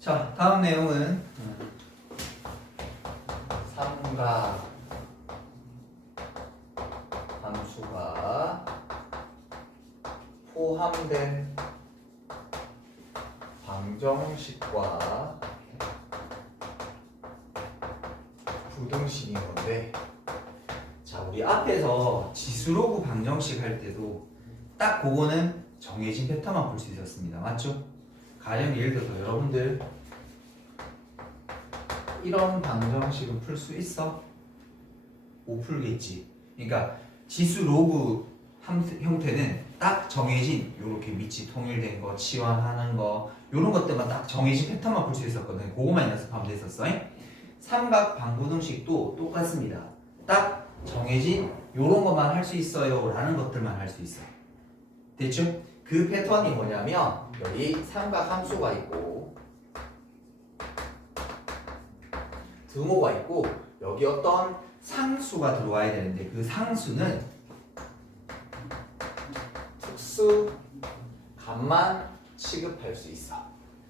자, 다음 내용은 삼각 함수가 포함된 방정식과 부등식인 건데, 자, 우리 앞에서 지수로그 방정식 할 때도 딱 그거는 정해진 패턴만 볼 수 있었습니다. 맞죠? 가령 예를 들어서 여러분들 이런 방정식은 풀 수 있어? 못 풀겠지. 그러니까 지수 로그 형태는 딱 정해진 요렇게 밑이 통일된 거, 치환하는 거 요런 것들만 딱 정해진 패턴만 볼 수 있었거든. 그거만 연습하면 됐었어. 삼각 방부등식도 똑같습니다. 딱 정해진 요런 것만 할 수 있어요 라는 것들만 할 수 있어. 됐죠? 그 패턴이 뭐냐면 여기 삼각 함수가 있고 등호가 있고 여기 어떤 상수가 들어와야 되는데 그 상수는 특수값만 취급할 수 있어.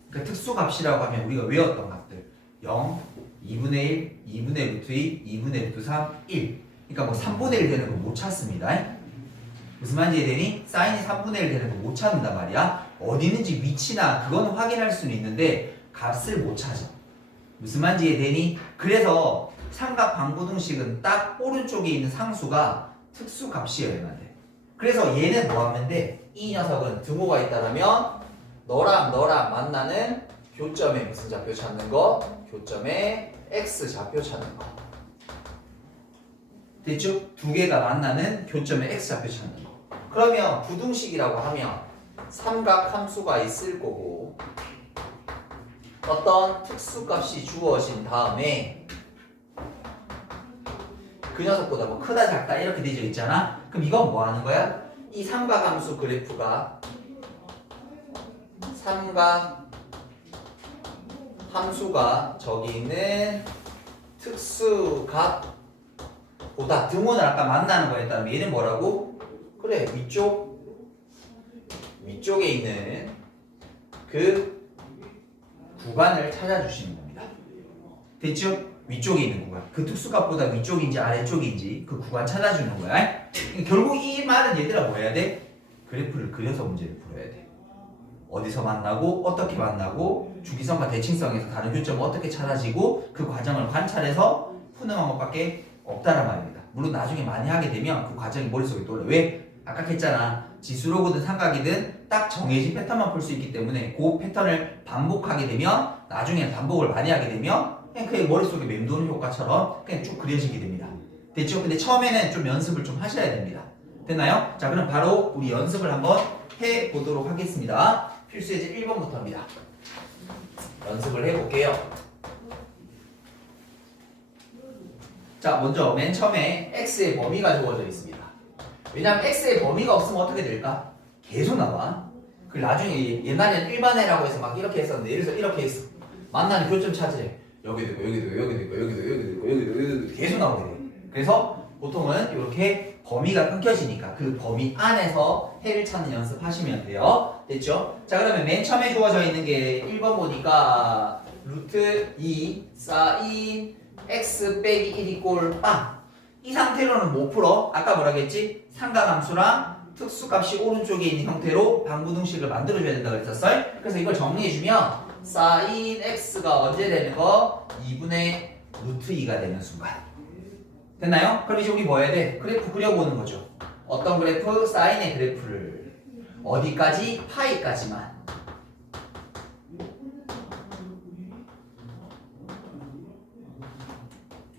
그러니까 특수값이라고 하면 우리가 외웠던 값들 0, 2분의 1, 2분의 루트 2, 2분의 루트 3, 1. 그러니까 뭐 3분의 1 되는 거 못 찾습니다. 무슨 말인지 이해되니? 사인이 3분의 1 되는 거 못 찾는단 말이야. 어디 있는지 위치나 그거는 확인할 수는 있는데 값을 못 찾아. 무슨 말인지 이해되니? 그래서 삼각 방부등식은 딱 오른쪽에 있는 상수가 특수값이어야만 돼. 그래서 얘는 뭐 하면 돼? 이 녀석은 등호가 있다라면 너랑 만나는 교점에 무슨 좌표 찾는 거? 교점에 x 좌표 찾는 거. 됐죠? 두 개가 만나는 교점에 x 좌표 찾는 거. 그러면 부등식이라고 하면 삼각 함수가 있을 거고 어떤 특수값이 주어진 다음에 그 녀석보다 뭐 크다 작다 이렇게 되어 있잖아. 그럼 이건 뭐 하는 거야? 이 삼각 함수 그래프가 삼각 함수가 저기 있는 특수값보다 등호는 아까 만나는 거에 따르면 얘는 뭐라고? 그래, 위쪽에 있는 그 구간을 찾아주시는 겁니다. 됐죠? 위쪽에 있는 구간. 그 특수값보다 위쪽인지 아래쪽인지 그 구간 찾아주는 거야. 결국 이 말은 얘들아 뭐 해야 돼? 그래프를 그려서 문제를 풀어야 돼. 어디서 만나고 어떻게 만나고 주기성과 대칭성에서 다른 교점을 어떻게 찾아지고 그 과정을 관찰해서 푸는 방법밖에 없다는 말입니다. 물론 나중에 많이 하게 되면 그 과정이 머릿속에 떠올려. 왜? 아까 했잖아. 지수로그든 삼각이든 딱 정해진 패턴만 풀 수 있기 때문에 그 패턴을 반복하게 되면 나중에 반복을 많이 하게 되면 그냥 그게 머릿속에 맴도는 효과처럼 그냥 쭉 그려지게 됩니다. 됐죠? 근데 처음에는 좀 연습을 좀 하셔야 됩니다. 됐나요? 자, 그럼 바로 우리 연습을 한번 해보도록 하겠습니다. 필수 예제 1번부터입니다. 연습을 해볼게요. 자, 먼저 맨 처음에 x의 범위가 주어져 있습니다. 왜냐하면 x의 범위가 없으면 어떻게 될까? 계속 나와. 그 나중에 옛날에는 일반회라고 해서 막 이렇게 했었는데 예를 들어서 이렇게 했어. 만나는 교점 찾으래. 여기도 있고 여기도 있고 여기도 있고 여기도 있고 여기도 있고 여기도 있고 계속 나오게 돼. 그래서 보통은 이렇게 범위가 끊겨지니까 그 범위 안에서 해를 찾는 연습하시면 돼요. 됐죠? 자, 그러면 맨 처음에 주어져 있는 게 1번 보니까 루트 2 사인 x 빼기 1 이꼴 빵. 이 상태로는 못 풀어. 아까 뭐라 했지? 삼각함수랑 특수값이 오른쪽에 있는 형태로 방부등식을 만들어줘야 된다고 했었어. 그래서 이걸 정리해주면 사인 x가 언제 되는 거? 2분의 루트 2가 되는 순간. 됐나요? 그럼 이제 우리 뭐 해야 돼? 그래프 그려보는 거죠. 어떤 그래프? 사인의 그래프를 어디까지? 파이까지만.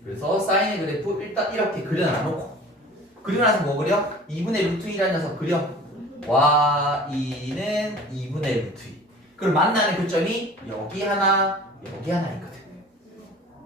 그래서 사인의 그래프 일단 이렇게 그려놔놓고 그려놔서 뭐 그려? 2분의 루트 2라는 녀석 그려. y는 2분의 루트 2. 그럼 만나는 교점이 여기 하나 있거든.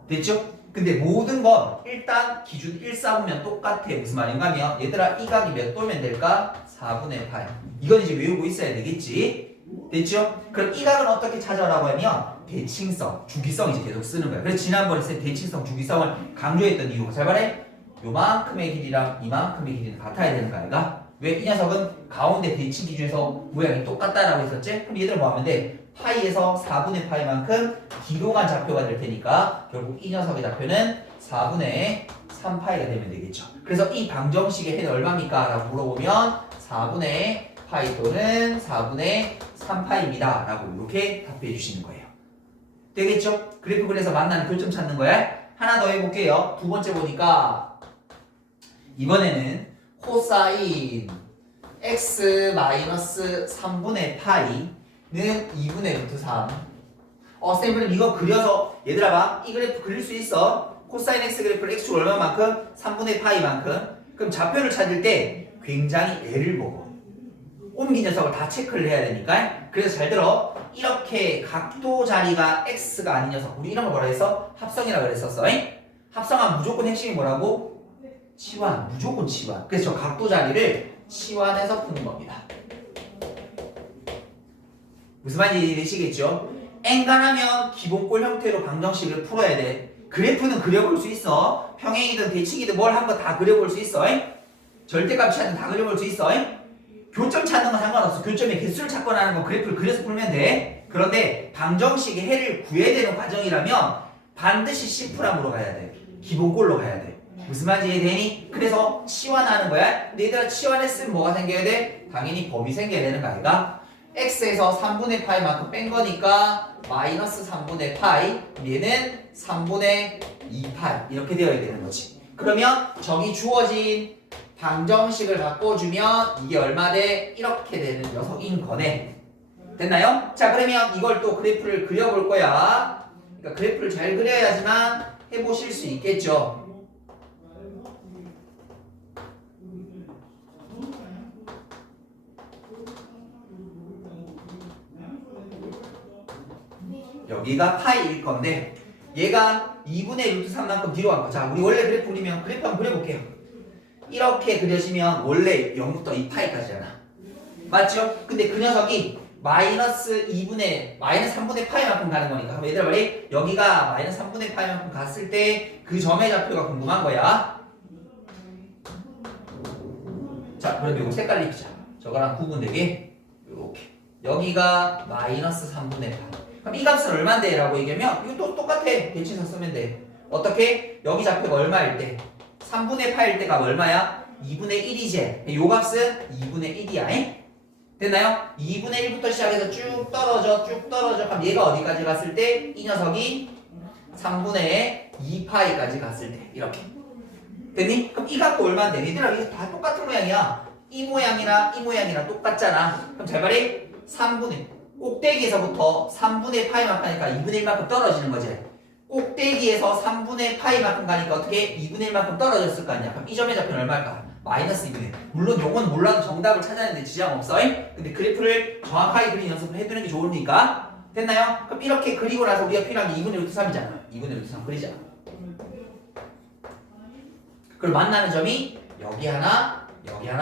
됐죠? 근데 모든 건 일단 기준 1 삼으면 똑같아. 무슨 말인가 하면 얘들아 이 각이 몇 도면 될까? 4분의 8. 이건 이제 외우고 있어야 되겠지? 됐죠? 그럼 이 각은 어떻게 찾아라고 하면 대칭성, 주기성 이제 계속 쓰는 거야. 그래서 지난번에 쓴 대칭성, 주기성을 강조했던 이유가 잘 말해? 요만큼의 길이랑 이만큼의 길이는 같아야 되는 거 아이가? 왜? 이 녀석은 가운데 대칭 기준에서 모양이 똑같다라고 했었지? 그럼 얘들 뭐 하면 돼? 파이에서 4분의 파이만큼 뒤로 간 좌표가 될 테니까 결국 이 녀석의 좌표는 4분의 3파이가 되면 되겠죠. 그래서 이 방정식의 해는 얼마입니까? 라고 물어보면 4분의 파이 또는 4분의 3파이입니다. 라고 이렇게 답해 주시는 거예요. 되겠죠? 그래프 그래서 만나는 교점 찾는 거야. 하나 더 해볼게요. 두 번째 보니까 이번에는 코사인 x 마이너스 3분의 파이는 2분의 루트 3. 쌤은 이거 그려서 얘들아 봐. 이 그래프 그릴 수 있어. 코사인 x 그래프를 x축 얼마만큼? 3분의 파이만큼. 그럼 좌표를 찾을 때 굉장히 애를 먹어. 옮긴 녀석을 다 체크를 해야 되니까. 그래서 잘 들어. 이렇게 각도 자리가 x가 아닌 녀석. 우리 이런 걸 뭐라 했어? 합성이라 그랬었어. 합성하면 무조건 핵심이 뭐라고? 치환. 무조건 치환. 그래서 저 각도 자리를 치환해서 푸는 겁니다. 무슨 말인지 이해되시겠죠? 엔간하면 기본꼴 형태로 방정식을 풀어야 돼. 그래프는 그려볼 수 있어. 평행이든 대칭이든 뭘 한 거 다 그려볼 수 있어. 절대값 찾는 다 그려볼 수 있어. 교점 찾는 건 상관없어. 교점의 개수를 찾거나 하는 건 그래프를 그려서 풀면 돼. 그런데 방정식의 해를 구해야 되는 과정이라면 반드시 심플함으로 가야 돼. 기본꼴로 가야 돼. 무슨 말인지 이해되니? 그래서 치환하는 거야. 근데 얘들아 치환했으면 뭐가 생겨야 돼? 당연히 범위 생겨야 되는 거 아이가? x에서 3분의 파이만큼 뺀 거니까 마이너스 3분의 파이, 얘는 3분의 2파이 이렇게 되어야 되는 거지. 그러면 저기 주어진 방정식을 바꿔주면 이게 얼마 돼? 이렇게 되는 녀석인 거네. 됐나요? 자 그러면 이걸 또 그래프를 그려볼 거야. 그러니까 그래프를 잘 그려야지만 해보실 수 있겠죠. 여기가 파이일 건데 얘가 2분의 루트 3만큼 뒤로 간 거. 자 우리 원래 그래프 그리면 그래프 한번 그려볼게요. 이렇게 그려지면 원래 0부터 2파이까지잖아. 맞죠? 근데 그 녀석이 마이너스 3분의 파이만큼 가는 거니까. 그럼 얘들아 말이 여기가 마이너스 3분의 파이만큼 갔을 때 그 점의 좌표가 궁금한 거야. 자 그럼 이거 색깔 입자. 저거랑 구분되게 이렇게. 여기가 마이너스 3분의 파이. 그럼 이 값은 얼마인데? 라고 얘기하면 이거 똑같아. 대칭해서 쓰면 돼. 어떻게? 여기 좌표가 얼마일 때? 3분의 8일 때가 얼마야? 2분의 1이지. 이 값은 2분의 1이야. 됐나요? 2분의 1부터 시작해서 쭉 떨어져. 그럼 얘가 어디까지 갔을 때? 이 녀석이 3분의 2파이까지 갔을 때. 이렇게. 됐니? 그럼 이 값도 얼마인데? 얘들아 이게 다 똑같은 모양이야. 이 모양이랑 똑같잖아. 그럼 잘 말해. 3분의 꼭대기에서부터 3분의 파이만큼 가니까 2분의 1만큼 떨어지는 거지. 꼭대기에서 3분의 파이만큼 가니까 어떻게 2분의 1만큼 떨어졌을 거 아니야. 그럼 이 점의 좌표는 얼마일까? 마이너스 2분의 1. 물론 요건 몰라도 정답을 찾아내는데 지장 없어. 근데 그래프를 정확하게 그리는 연습을 해두는 게 좋으니까. 됐나요? 그럼 이렇게 그리고 나서 우리가 필요한 게 2분의 루트 3이잖아. 2분의 루트 3 그리자. 그럼 만나는 점이 여기 하나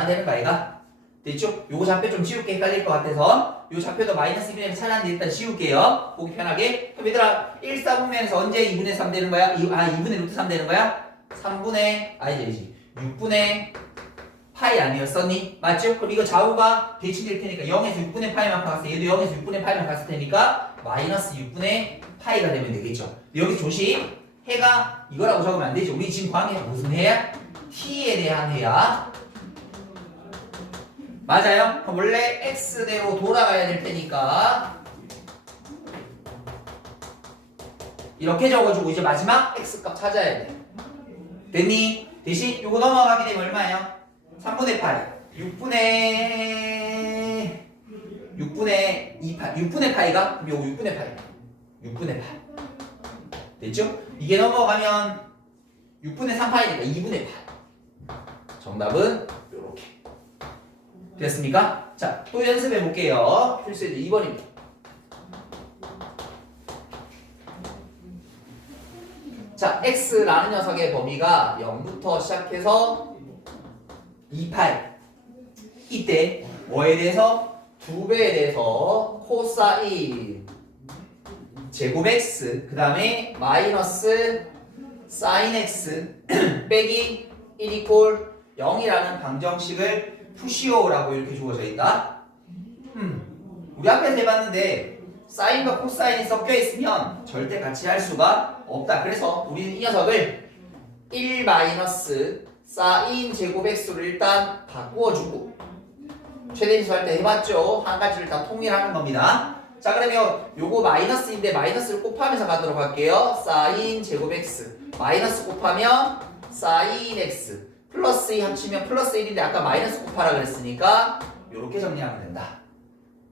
되는 거 아이가? 됐죠? 요거 좌표 좀 지울게. 헷갈릴 것 같아서 요 좌표도 마이너스 2분의 1 찾았는데 일단 지울게요. 보기 편하게. 그럼 얘들아 1사분면에서 언제 2분의 3 되는 거야? 2분의 루트 3 되는 거야? 6분의 파이 아니었었니? 맞죠? 그럼 이거 좌우가 대칭될 테니까 0에서 6분의 파이만큼 갔어. 얘도 0에서 6분의 파이만큼 갔을 테니까 마이너스 6분의 파이가 되면 되겠죠. 여기 조심. 해가 이거라고 적으면 안 되지. 우리 지금 구한 게 무슨 해야? t에 대한 해야. 맞아요? 그럼 원래 x대로 돌아가야 될 테니까 이렇게 적어주고 이제 마지막 x값 찾아야 돼. 됐니? 대신 요거 넘어가게 되면 얼마예요? 3분의 8 6분의 파이가? 그럼 요거 6분의 파이 6분의 8 됐죠? 이게 넘어가면 6분의 3파이니까 2분의 8 정답은 요렇게 됐습니까? 자, 또 연습해 볼게요. 필수예제 2번입니다. 자, x라는 녀석의 범위가 0부터 시작해서 2파이. 이때 뭐에 대해서? 2배에 대해서 코사인 제곱 x 그 다음에 마이너스 사인 x 빼기 1 이퀄 0이라는 방정식을 푸시오라고 이렇게 주어져 있다. 우리 앞에서 해봤는데 사인과 코사인이 섞여 있으면 절대 같이 할 수가 없다. 그래서 우리는 이 녀석을 1 마이너스 사인 제곱 x로 일단 바꾸어주고 최대인수 할 때 해봤죠? 한 가지를 다 통일하는 겁니다. 자 그러면 요거 마이너스인데 마이너스를 곱하면서 가도록 할게요. 사인 제곱 x 마이너스 곱하면 사인 x 플러스 2 합치면 플러스 1인데 아까 마이너스 곱하라 그랬으니까 요렇게 정리하면 된다.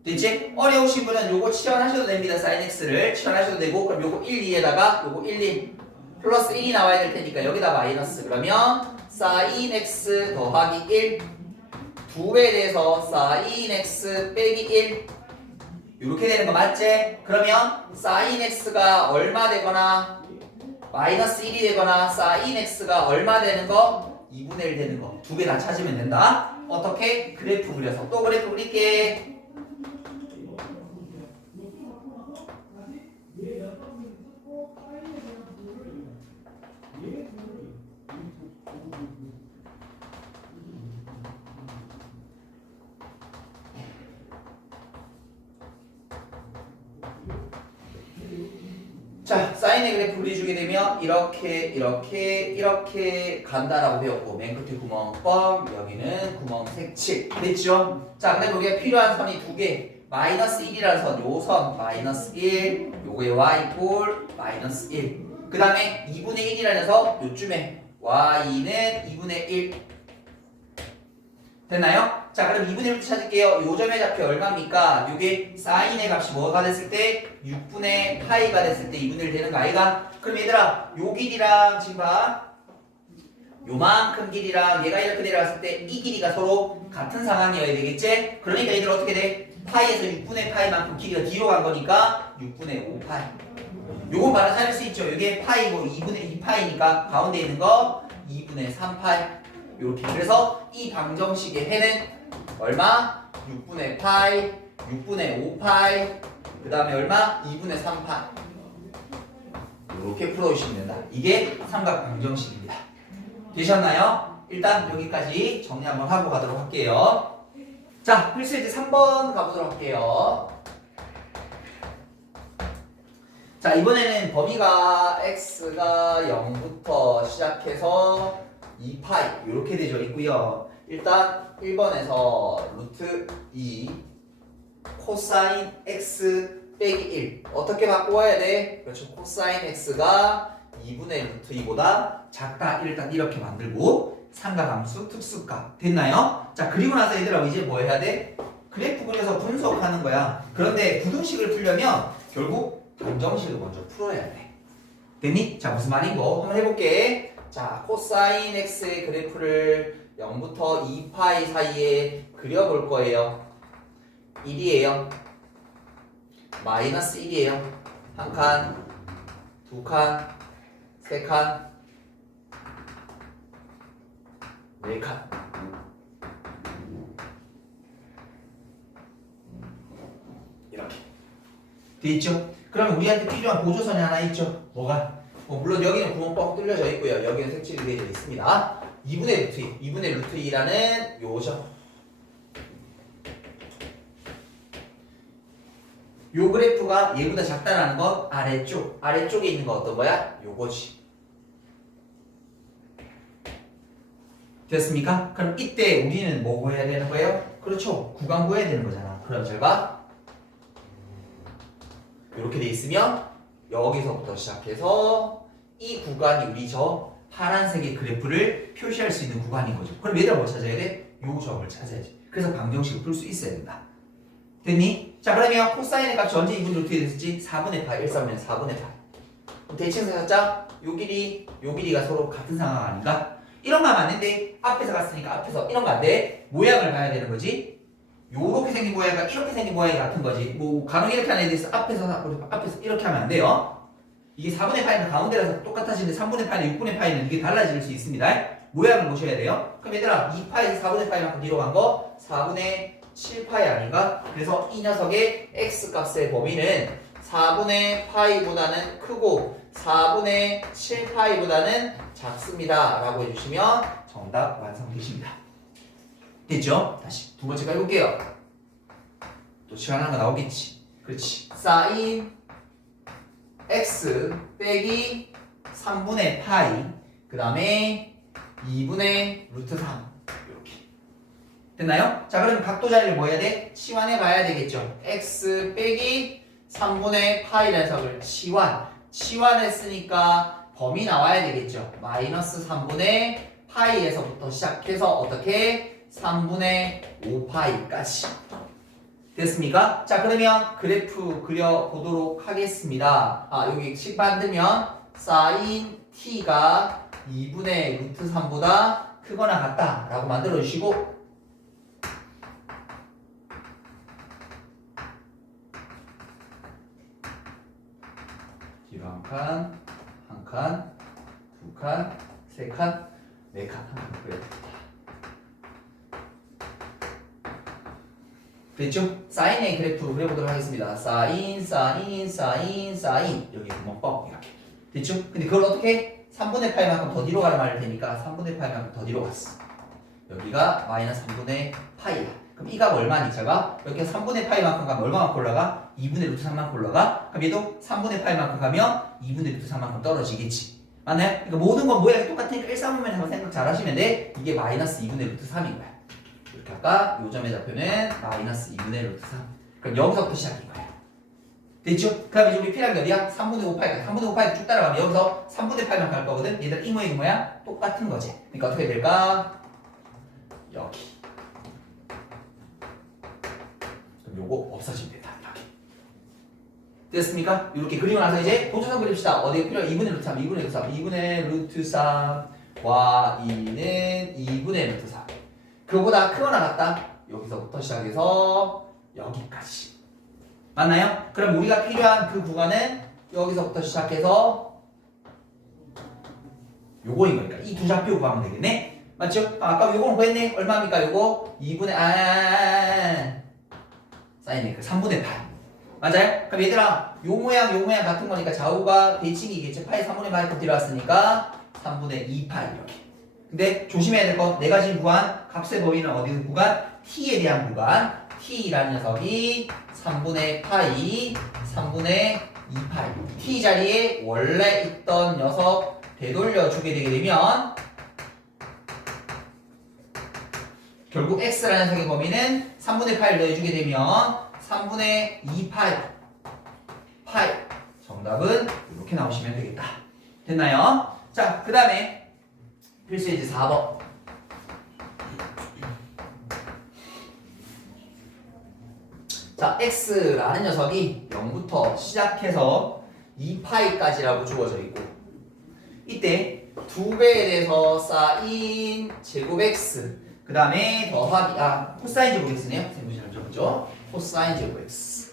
됐지? 어려우신 분은 요거 치환하셔도 됩니다. 사인 x를 치환하셔도 되고 그럼 요거 1, 2에다가 요거 1, 1 플러스 1이 나와야 될 테니까 여기다 마이너스 그러면 사인 x 더하기 1 2배에 대해서 사인 x 빼기 1 이렇게 되는 거 맞지? 그러면 사인 x가 얼마 되거나 마이너스 1이 되거나 사인 x가 얼마 되는 거 2분의 1 되는 거 두 개 다 찾으면 된다. 어떻게? 그래프 그려서 또 그래프 그릴게. 자, 사인의 그래프 그려주게 되면 이렇게 간다라고 배웠고 맨 끝에 구멍 뻥 여기는 구멍 색칠 됐죠? 자, 근데 우리가 필요한 선이 두 개 마이너스 1이라는 선, 요 선 마이너스 1 요거의 y 마이너스 1 그 다음에 2분의 1이라는 선 요쯤에 y는 2분의 1 됐나요? 자 그럼 2분의 1부터 찾을게요. 요 점의 좌표 얼마입니까? 요게 사인의 값이 뭐가 됐을 때? 6분의 파이가 됐을 때 2분의 1 되는 거 아이가? 그럼 얘들아 요 길이랑 지금 봐 요만큼 길이랑 얘가 이렇게 내려갔을 때 이 길이가 서로 같은 상황이어야 되겠지? 그러니까 얘들 어떻게 돼? 파이에서 6분의 파이만큼 길이가 뒤로 간 거니까 6분의 5파이 요건 바로 찾을 수 있죠. 요게 파이고 2분의 2파이니까 가운데 있는 거 2분의 3파이 이렇게 그래서 이 방정식의 해는 얼마? 6분의 파이, 6분의 5파이 그 다음에 얼마? 2분의 3파이 이렇게 풀어주시면 된다. 이게 삼각 방정식입니다. 되셨나요? 일단 여기까지 정리 한번 하고 가도록 할게요. 자, 필수 이제 3번 가보도록 할게요. 자, 이번에는 범위가 x가 0부터 시작해서 2파이 이렇게 되어 있고요. 일단 1번에서 루트 2 코사인 x 빼기 1 어떻게 바꿔야 돼? 그렇죠. 코사인 x가 2분의 루트 2보다 작다. 일단 이렇게 만들고 삼각함수 특수값 됐나요? 자 그리고 나서 얘들아 이제 뭐 해야 돼? 그래프 그려서 분석하는 거야. 그런데 부등식을 풀려면 결국 방정식을 먼저 풀어야 돼. 됐니? 자 무슨 말인고 한번 해볼게. 자, 코사인 x의 그래프를 0부터 2파이 사이에 그려볼 거예요. 1이에요. 마이너스 1이에요. 한 칸, 두 칸, 세 칸, 네 칸. 이렇게. 돼 있죠? 그러면 우리한테 필요한 보조선이 하나 있죠? 뭐가? 물론 여기는 구멍 뻥 뚫려져 있고요. 여기는 색칠이 되어 있습니다. 2분의 루트 2, 2분의 루트 2라는 요죠. 요 그래프가 얘보다 작다라는 건 아래쪽에 있는 거 어떤 거야? 요거지. 됐습니까? 그럼 이때 우리는 뭐 구해야 되는 거예요? 그렇죠. 구간 구해야 되는 거잖아. 그럼 잘 봐. 이렇게 돼 있으면 여기서부터 시작해서 이 구간이 우리 저 파란색의 그래프를 표시할 수 있는 구간인 거죠. 그럼 얘들아 뭐 찾아야 돼? 요 점을 찾아야지. 그래서 방정식을 풀 수 있어야 된다. 됐니? 자 그러면 코사인의 값이 언제 2분의 루트에 됐을지 4분의 파이 1 3면 4분의 파이 대칭사 살짝 요 길이가 서로 같은 상황 아닌가? 이런 거 하면 안 되는데 앞에서 갔으니까 앞에서 이런 거 안 돼. 모양을 봐야 되는 거지. 요렇게 생긴 모양과 이렇게 생긴 모양이 같은 거지. 뭐 간혹 이렇게 하는 애들 있어. 앞에서 이렇게 하면 안 돼요. 이게 4분의 파이는 가운데라서 똑같아지는데 3분의 파이는 6분의 파이는 이게 달라질 수 있습니다. 모양을 보셔야 돼요. 그럼 얘들아 2파이에서 4분의 파이만큼 뒤로 간 거 4분의 7파이 아닌가? 그래서 이 녀석의 x값의 범위는 4분의 파이보다는 크고 4분의 7파이보다는 작습니다. 라고 해주시면 정답 완성되십니다. 됐죠? 다시 두 번째 가 해볼게요. 또 시원한 거 나오겠지. 그래. 그렇지. 사인 x 빼기 3분의 파이 그 다음에 2분의 루트 3 이렇게 됐나요? 자 그러면 각도 자리를 뭐 해야 돼? 치환해 봐야 되겠죠. x 빼기 3분의 파이라는 녀석을 치환했으니까 범위 나와야 되겠죠. 마이너스 3분의 파이에서부터 시작해서 어떻게 3분의 5파이까지 됐습니까? 자 그러면 그래프 그려보도록 하겠습니다. 여기 식 만들면 사인 t가 2분의 루트 3보다 크거나 같다 라고 만들어 주시고 뒤로 한 칸, 두 칸, 세 칸, 네 칸, 한 칸 그려줍니다. 됐죠? 사인의 그래프 그려보도록 하겠습니다. 사인 여기 구멍 뻥 이렇게 됐죠? 근데 그걸 어떻게 3분의 파이만큼 더 뒤로 가라 말할 테니까 3분의 파이만큼 더 뒤로 갔어. 여기가 마이너스 3분의 파이야. 그럼 이 값 얼마니? 제가 여기 3분의 파이만큼 가면 얼마만큼 올라가? 2분의 루트 3만큼 올라가? 그럼 얘도 3분의 파이만큼 가면 2분의 루트 3만큼 떨어지겠지. 맞나요? 그러니까 모든 건 모양이 똑같으니까 1, 3분면 한번 생각 잘 하시면 돼. 이게 마이너스 2분의 루트 3인 거야. 이렇게 아까 요점의 좌표는 마이너스 2분의 루트 3. 그럼 여기서부터 시작인 거야. 됐죠? 그 다음에 우리 필요한 게 어디야? 3분의 5파이까지. 3분의 5파이 쭉 따라가면 여기서 3분의 8만 갈 거거든? 얘들 이 모양이 뭐야? 똑같은 거지. 그러니까 어떻게 될까? 여기. 그럼 요거 없어지면 된다. 이렇게. 됐습니까? 이렇게 그리고 나서 이제 도조선 그립시다. 어디에 필요해? 2분의 루트 3, 2분의 루트 3, 2분의 루트 3, y는 2분의 루트 3. 그거보다 크거나 같다. 여기서부터 시작해서 여기까지. 맞나요? 그럼 우리가 필요한 그 구간은 여기서부터 시작해서 요거인 거니까 이 두 좌표 구하면 되겠네. 맞죠? 아까 요거는 구했네. 얼마입니까? 요거 2분의 사인 그 3분의 8. 맞아요? 그럼 얘들아 요 모양 같은 거니까 좌우가 대칭이겠죠. 파이 3분의 8큼 들어왔으니까 3분의 2파이 이렇게. 근데 조심해야 될 거 내가 지금 구한 값의 범위는 어디서 구간? t에 대한 구간. t라는 녀석이 3분의 파이 3분의 2파이 t 자리에 원래 있던 녀석 되돌려 주게 되게 되면 결국 x라는 녀석의 범위는 3분의 파이를 넣어주게 되면 3분의 2파이 정답은 이렇게 나오시면 되겠다. 됐나요? 자, 그 다음에 필수예제 4번. 자, x라는 녀석이 0부터 시작해서 2파이까지라고 주어져 있고 이때 2배에 대해서 사인 제곱 x 그 다음에 더하기 코사인 제곱 x네요. 세무시를 적었죠. 코사인 제곱 x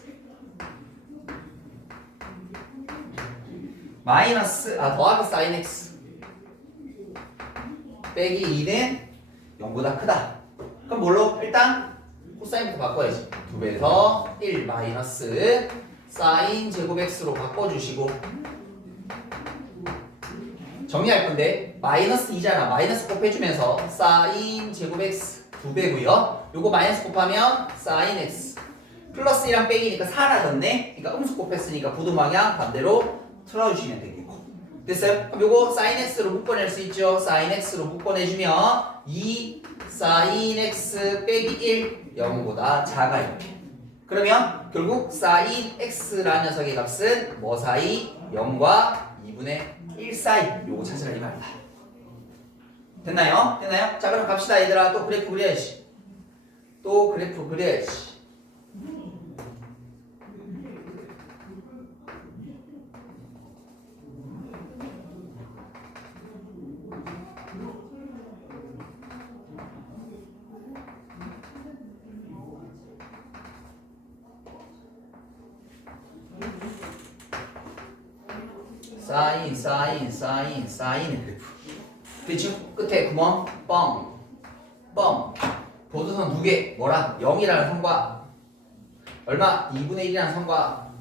마이너스 더하기 사인 x 빼기 2는 0보다 크다. 그럼 뭘로? 일단 코사인부터 바꿔야지. 2배에서 1 마이너스 사인 제곱 x로 바꿔주시고 정리할 건데 마이너스 2잖아. 마이너스 곱해주면서 사인 제곱 x 2배고요. 요거 마이너스 곱하면 사인 x 플러스 1랑 빼기니까 사라졌네. 그러니까 음수 곱했으니까 부등방향 반대로 틀어주시면 되겠고 됐어요? 그럼 요거 사인 x로 묶어낼 수 있죠. 사인 x로 묶어내주면 2 사인 x 빼기 1 0보다 작아 이렇게. 그러면 결국 사인 x라는 녀석의 값은 뭐 사이? 0과 2분의 1 사이. 요거 찾으라 이 말이다. 됐나요? 됐나요? 자 그럼 갑시다 얘들아. 또 그래프 그려야지. 사인 그래프. 그렇죠? 끝에 구멍 뻥 보조선 2개 뭐랑 0이라는 선과 얼마? 2분의 1이라는 선과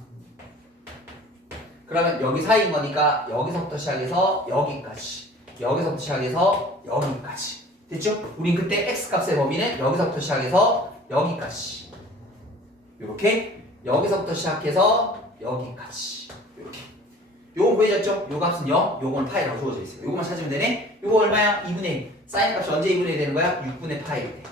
그러면 여기 사이인 거니까 여기서부터 시작해서 여기까지 됐죠? 우린 그때 x 값의 범위는 여기서부터 시작해서 여기까지 요렇게 여기서부터 시작해서 여기까지 이렇게. 요건 구해졌죠? 요 값은 0, 요건 파이라고 주어져 있어요. 요거만 찾으면 되네. 요거 얼마야? 2분의 1. 사인 값이 언제 2분의 1 되는 거야? 6분의 파이 돼.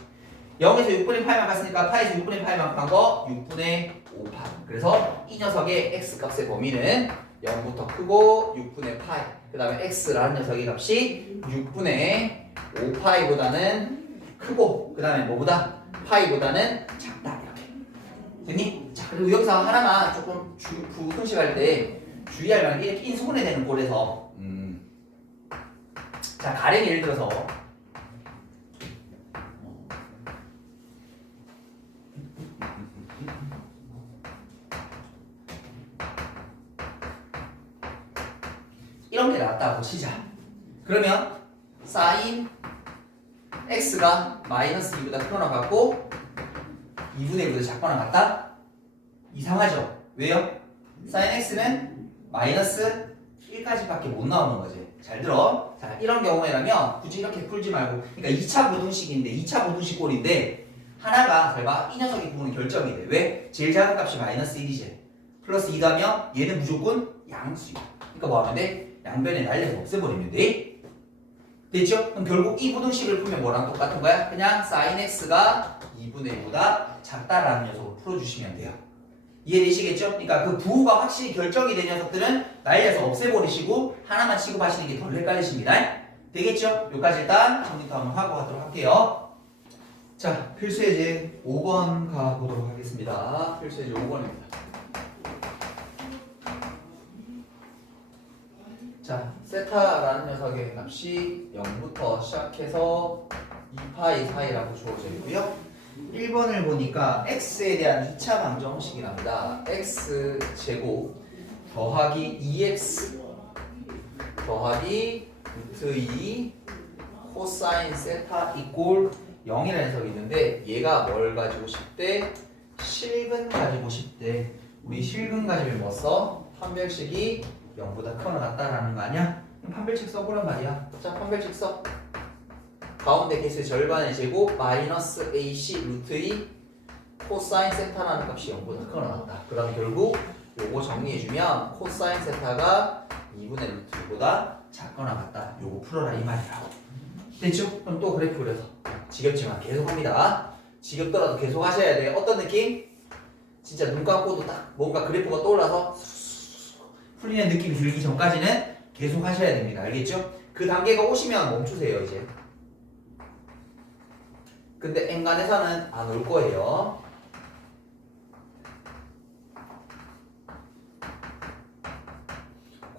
0에서 6분의 파이만 갔으니까 파이에서 6분의 파이만 간 거 6분의 5파이. 그래서 이 녀석의 x 값의 범위는 0부터 크고 6분의 파이. 그 다음에 x라는 녀석의 값이 6분의 5파이보다는 크고 그 다음에 뭐보다? 파이보다는 작다. 이렇게. 됐니? 자, 그리고 여기서 하나만 조금 부등식할 때 주의할 만한 게 이렇게 인수분해 되는 꼴에서 자, 가령 예를 들어서 이런 게 나왔다고 치자. 그러면 사인 x가 마이너스 2보다 크거나 같고 2분의 1보다 작거나 같다? 이상하죠? 왜요? 사인 x는 마이너스 1까지밖에 못 나오는 거지. 잘 들어. 자, 이런 경우에라면 굳이 이렇게 풀지 말고, 그러니까 2차 부등식인데 2차 부등식 꼴인데 하나가 잘 봐. 이 녀석의 부분은 결정이 돼. 왜? 제일 작은 값이 마이너스 1이지. 플러스 2다면 얘는 무조건 양수야. 그러니까 뭐 하면 돼? 양변에 날려서 없애버리면 돼. 됐죠? 그럼 결국 이 부등식을 풀면 뭐랑 똑같은 거야? 그냥 sin x가 2분의 1보다 작다라는 녀석을 풀어주시면 돼요. 이해되시겠죠? 그러니까 그 부호가 확실히 결정이 된 녀석들은 날려서 없애버리시고 하나만 취급하시는 게 덜 헷갈리십니다. 되겠죠? 여기까지 일단 정리 한번 하고 가도록 할게요. 자, 필수예제 5번 가보도록 하겠습니다. 필수예제 5번입니다. 자, 세타라는 녀석의 값이 0부터 시작해서 2파이 사이라고 주어져 있고요. 1번을 보니까 x에 대한 2차 방정식이랍니다. x제곱 더하기 2x 더하기 루트 2 코사인 세타 이꼴 0이라는 녀석이 있는데 얘가 뭘 가지고 싶대? 실근 가지고 싶대. 우리 실근 가지면 뭐 써? 판별식이 0보다 크거나 같다라는 거 아니야? 그럼 판별식 써보란 말이야. 자, 판별식 써. 가운데 개수의 절반의 제곱 마이너스 AC 루트 2 코사인 세타라는 값이 0보다 크거나 같다. 그럼 결국 요거 정리해주면 코사인 세타가 2분의 루트 2보다 작거나 같다. 요거 풀어라 이 말이라고. 됐죠? 그럼 또 그래프 그려서 지겹지만 계속합니다. 지겹더라도 계속 하셔야 돼. 어떤 느낌? 진짜 눈 감고도 딱 뭔가 그래프가 떠올라서 풀리는 느낌이 들기 전까지는 계속 하셔야 됩니다. 알겠죠? 그 단계가 오시면 멈추세요 이제. 근데 엔간에서는 안 올 거예요.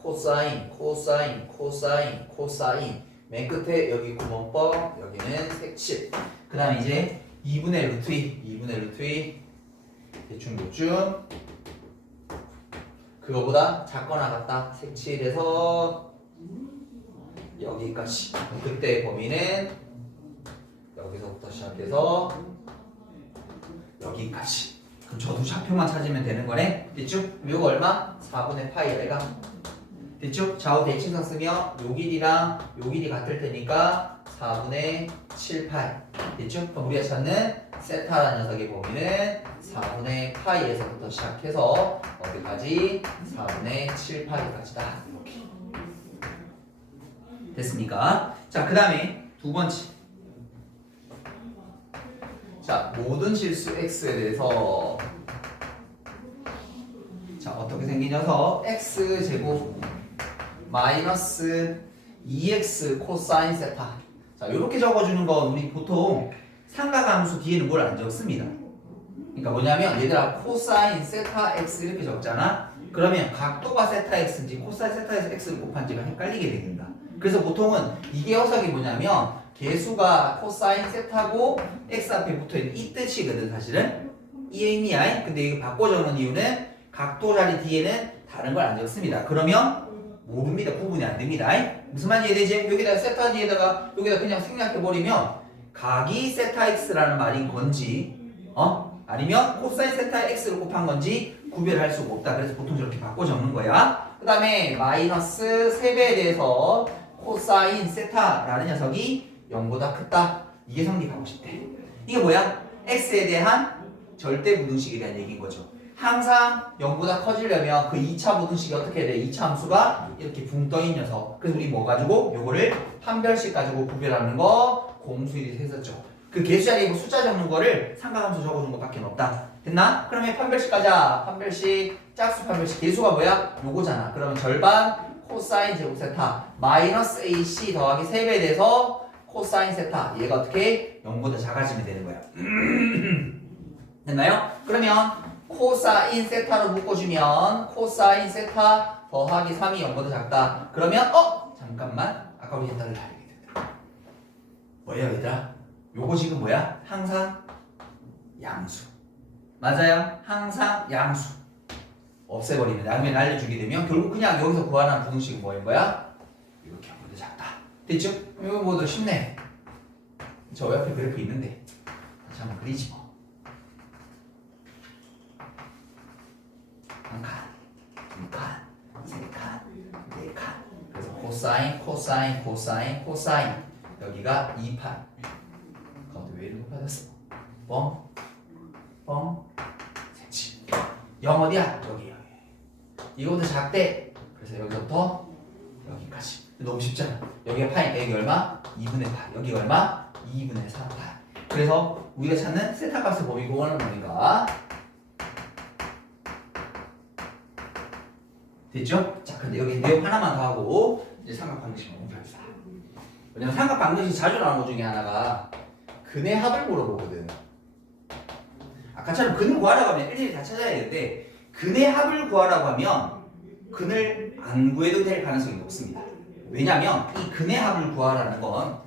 코사인, 코사인, 코사인, 코사인. 맨 끝에 여기 구멍뻥, 여기는 색칠. 그 다음에 이제 2분의 루트 2, 2분의 루트 2. 대충 그거보다 작거나 같다. 색칠해서 여기까지. 그때 범위는 여기서부터 시작해서 여기까지. 그럼 저 두 좌표만 찾으면 되는 거네. 됐죠? 이거 얼마? 4분의 파이 얘가. 됐죠? 좌우 대칭선 쓰면 요 길이랑 요 길이 같을 테니까 4분의 7파이. 됐죠? 그럼 우리가 찾는 세타라는 녀석의 범위는 4분의 파이에서부터 시작해서 어디까지? 4분의 7파이까지다. 이렇게. 됐습니까? 자, 그 다음에 두 번째. 자, 모든 실수 x에 대해서 자, 어떻게 생긴 녀석? x제곱 마이너스 2x 코사인 세타. 자, 이렇게 적어주는 건 우리 보통 삼각함수 뒤에는 뭘 안 적습니다. 그러니까 뭐냐면 얘들아 코사인 세타 x 이렇게 적잖아. 그러면 각도가 세타 x인지 코사인 세타에서 x를 곱한지가 헷갈리게 됩니다. 그래서 보통은 이게 녀석이 뭐냐면 개수가 코사인 세타고 x 앞에 붙어있는 이 뜻이거든 사실은. 이 의미야. 근데 이거 바꿔 적는 이유는 각도 자리 뒤에는 다른 걸 안 적습니다. 그러면 모릅니다. 구분이 안 됩니다. 무슨 말인지 이해되지? 여기다 세타 뒤에다가 여기다 그냥 생략해버리면 각이 세타 x라는 말인 건지 아니면 코사인 세타 x를 곱한 건지 구별할 수가 없다. 그래서 보통 저렇게 바꿔 적는 거야. 그 다음에 마이너스 3배에 대해서 코사인 세타라는 녀석이 0보다 크다. 이게 성립하고 싶대. 이게 뭐야? x에 대한 절대 부등식에 대한 얘기인 거죠. 항상 0보다 커지려면 그 2차 부등식이 어떻게 해야 돼? 2차 함수가 이렇게 붕 떠 있는 녀석. 그래서 우리 뭐 가지고 요거를 판별식 가지고 구별하는 거 공수일에서 했었죠. 그 개수 자리에 숫자 적는 거를 삼각함수 적어준 것밖에 없다. 됐나? 그러면 판별식 가자. 판별식 짝수 판별식 개수가 뭐야? 요거잖아. 그러면 절반 코사인 제곱 세타 마이너스 AC 더하기 3배 돼서 코사인 세타 얘가 어떻게 0보다 작아지면 되는 거야. 됐나요? 그러면 코사인 세타로 묶어주면 코사인 세타 더하기 3이 0보다 작다. 그러면 잠깐만 아까 우리 했던 걸 알게 된다. 뭐예요 얘들아? 요거 지금 뭐야? 항상 양수. 맞아요. 항상 양수. 없애버리면 나중에 알려주게 되면 결국 그냥 여기서 구하는 부등식은 뭐인 거야? 이렇게 0보다 작다. 됐죠? 이거 뭐 더 쉽네. 저 옆에 그래프 있는데 다시 한번 그리지 뭐. 한 칸, 두 칸, 세 칸, 네 칸. 그래서 코사인, 코사인, 코사인, 코사인. 여기가 2파. 가운데 왜 이렇게 빠졌어? 뻥, 뻥, 세치. 0 어디야? 여기. 이거보다 작대. 그래서 여기서부터 여기까지. 너무 쉽잖아. 여기가 파니까 여기 얼마? 2분의 파. 여기가 얼마? 2분의 4파. 그래서 우리가 찾는 세타 값의 범위 구원은 뭐니까? 됐죠? 자, 근데 여기 내용 하나만 더 하고 이제 삼각방정식 공부합시다. 왜냐면 삼각방정식 자주 나오는 것 중에 하나가 근의 합을 물어보거든. 아까처럼 근을 구하라고 하면 일일이 다 찾아야 되는데 근의 합을 구하라고 하면 근을 안 구해도 될 가능성이 높습니다. 왜냐면 이 근의 합을 구하라는 건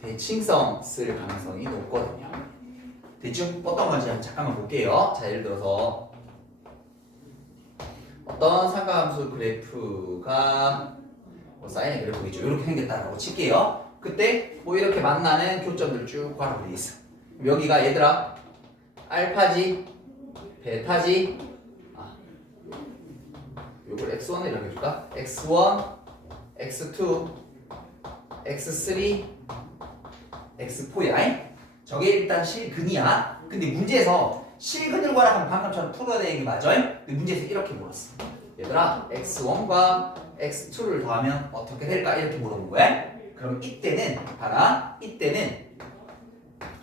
대칭성 쓸 가능성이 높거든요. 됐죠? 어떤 건지 잠깐만 볼게요. 자, 예를 들어서 어떤 삼각함수 그래프가 사인의 그래프겠죠. 이렇게 생겼다라고 칠게요. 그때 뭐 이렇게 만나는 교점들 쭉 가라고 되어 있어. 여기가 얘들아 알파지, 베타지. 요걸 x1을 이렇게 해줄까? x1, x2, x3, x4야. 저게 일단 실근이야. 근데 문제에서 실근을 구하라 하면 방금처럼 풀어야 되는 게 맞아? 근데 문제에서 이렇게 물었어. 얘들아 x1과 x2를 더하면 어떻게 될까? 이렇게 물어본 거야. 그럼 이때는 봐라. 이때는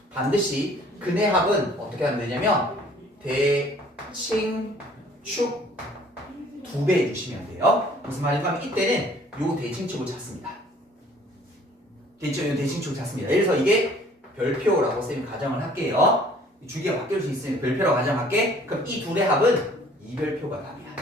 반드시 근의 합은 어떻게 하면 되냐면 대칭축 2배 해주시면 돼요. 무슨 말인가 하면 이때는 요 대칭축을 찾습니다. 됐죠? 요 대칭축을 찾습니다. 그래서 이게 별표라고 쌤이 가정을 할게요. 주기가 바뀔 수 있으니까 별표라고 가정할게. 그럼 이 둘의 합은 이별표가 답이야.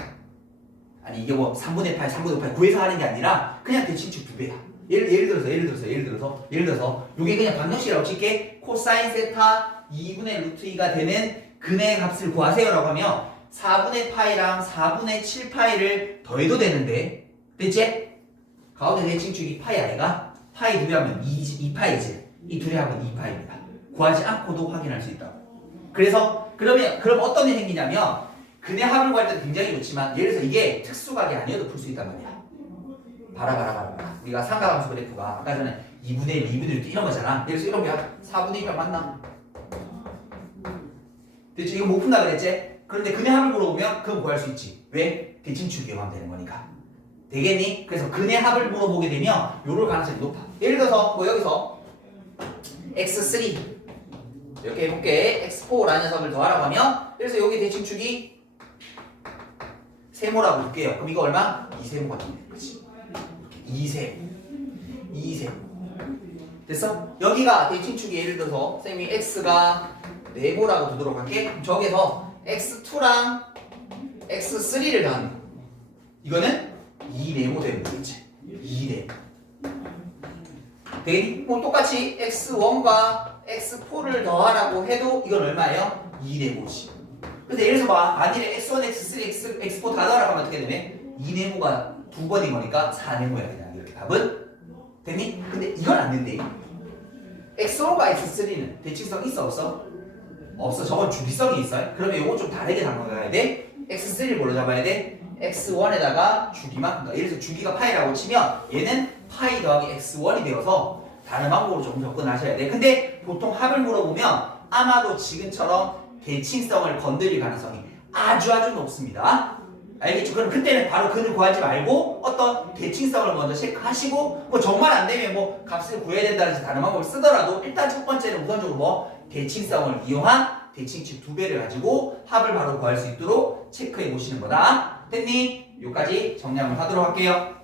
아니 이게 뭐 3분의 8, 3분의 8 구해서 하는 게 아니라 그냥 대칭축 2배야. 예를 들어서 요게 그냥 방정식이라고 칠게. 코사인 세타 2분의 루트 2가 되는 근의 값을 구하세요라고 하면 4분의 파이랑 4분의 7 파이를 더해도 되는데 됐지? 가운데 대칭축이 파이 아이가? 파이 2배 하면 2파이지. 이 둘의 합은 2파입니다. 구하지 않고도 확인할 수 있다고. 그래서 그럼 어떤 일이 생기냐면 근의 합을 구할 때도 굉장히 좋지만 예를 들어서 이게 특수각이 아니어도 풀 수 있단 말이야. 봐라. 우리가 삼각함수 그래프가 아까 전에 2분의 1, 2분의 1 이런 거잖아. 예를 들어서 이런 거야. 4분의 1면 맞나? 됐지? 이거 못 푼다 그랬지? 그런데 근의 합을 물어보면 그건 구할 수 있지. 왜? 대칭축 이용하면 되는 거니까. 되겠니? 그래서 근의 합을 물어보게 되면 요럴 가능성이 높아. 예를 들어서 뭐 여기서 x3 이렇게 해볼게. x4라는 녀석을 더하라고 하면 그래서 여기 대칭축이 세모라고 볼게요. 그럼 이거 얼마? 2세모가 되는 거지. 2세모. 됐어? 여기가 대칭축이 예를 들어서 쌤이 x가 4모라고 두도록 할게. 그럼 저기에서 x2랑 x3를 더하는 거. 이거는 2네모 되면 되겠지. 2네모. 되겠니? 뭐 똑같이 x1과 x4를 더하라고 해도 이건 얼마예요? 2네모지. 그래서 예를 들어서 봐. 만일에 x1, x3, x4 다 더하라고 하면 어떻게 되네? 2네모가 2번인 거니까 4네모야 그냥 이렇게 답은? 됐니? 근데 이건 안 된대. x1과 x3는 대칭성 있어 없어? 없어. 저건 주기성이 있어요. 그러면 이건 좀 다르게 잡아가야 돼. x3를 뭘로 잡아야 돼? x1에다가 주기만. 그러니까 예를 들어서 주기가 파이라고 치면 얘는 파이 더하기 x1이 되어서 다른 방법으로 좀 접근하셔야 돼. 근데 보통 합을 물어보면 아마도 지금처럼 대칭성을 건드릴 가능성이 아주 높습니다. 알겠죠? 그럼 그때는 바로 근을 구하지 말고 어떤 대칭성을 먼저 체크하시고 뭐 정말 안 되면 뭐 값을 구해야 된다는 다른 방법을 쓰더라도 일단 첫 번째는 우선적으로 뭐 대칭성을 이용한 대칭식 두 배를 가지고 합을 바로 구할 수 있도록 체크해 보시는 거다. 됐니? 여기까지 정리한번 하도록 할게요.